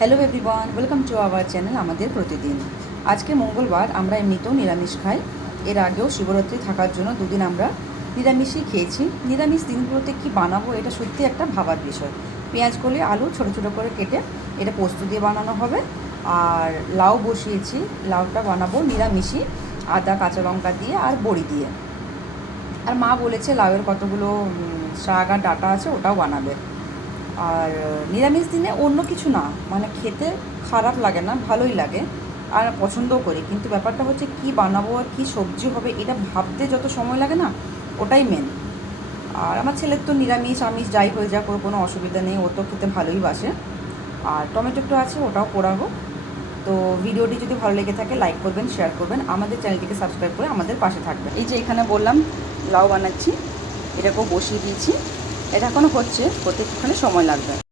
Hello everyone, welcome to our channel আমাদের প্রতিদিন। আজকে মঙ্গলবার, আমরা এমনিতেও নিরামিষ খাই। এর আগেও শিবরাত্রি থাকার জন্য দুদিন আমরা নিরামিষই খেয়েছি। নিরামিষ দিনগুলোতে কি বানাবো, এটা সত্যি একটা ভাবার বিষয়। পেঁয়াজ কলি আলু ছোটো ছোটো করে কেটে এটা পোস্ত দিয়ে বানানো হবে। আর লাউ বসিয়েছি, লাউটা বানাবো নিরামিষই, আদা কাঁচা লঙ্কা দিয়ে আর বড়ি দিয়ে। আর মা বলেছে লাউয়ের কতগুলো শাক আর ডাঁটা আছে, ওটাও বানাবে। আর নিরামিষ দিনে অন্য কিছু না, মানে খেতে খারাপ লাগে না, ভালোই লাগে আর পছন্দও করি। কিন্তু ব্যাপারটা হচ্ছে কি বানাবো আর কী সবজি হবে, এটা ভাবতে যত সময় লাগে না, ওটাই মেন। আর আমার ছেলের তো নিরামিষ আমিষ যাই হয়ে যাক, ওর কোনো অসুবিধা নেই, ও তো খেতে ভালোই বাসে। আর টমেটো একটু আছে, ওটাও পোড়াবো। তো ভিডিওটি যদি ভালো লেগে থাকে লাইক করবেন, শেয়ার করবেন, আমাদের চ্যানেলটিকে সাবস্ক্রাইব করে আমাদের পাশে থাকবেন। এই যে এখানে বললাম লাউ বানাচ্ছি, এটাকেও বসিয়ে দিয়েছি। এটা এখনও হতে একটুখানি সময় লাগবে।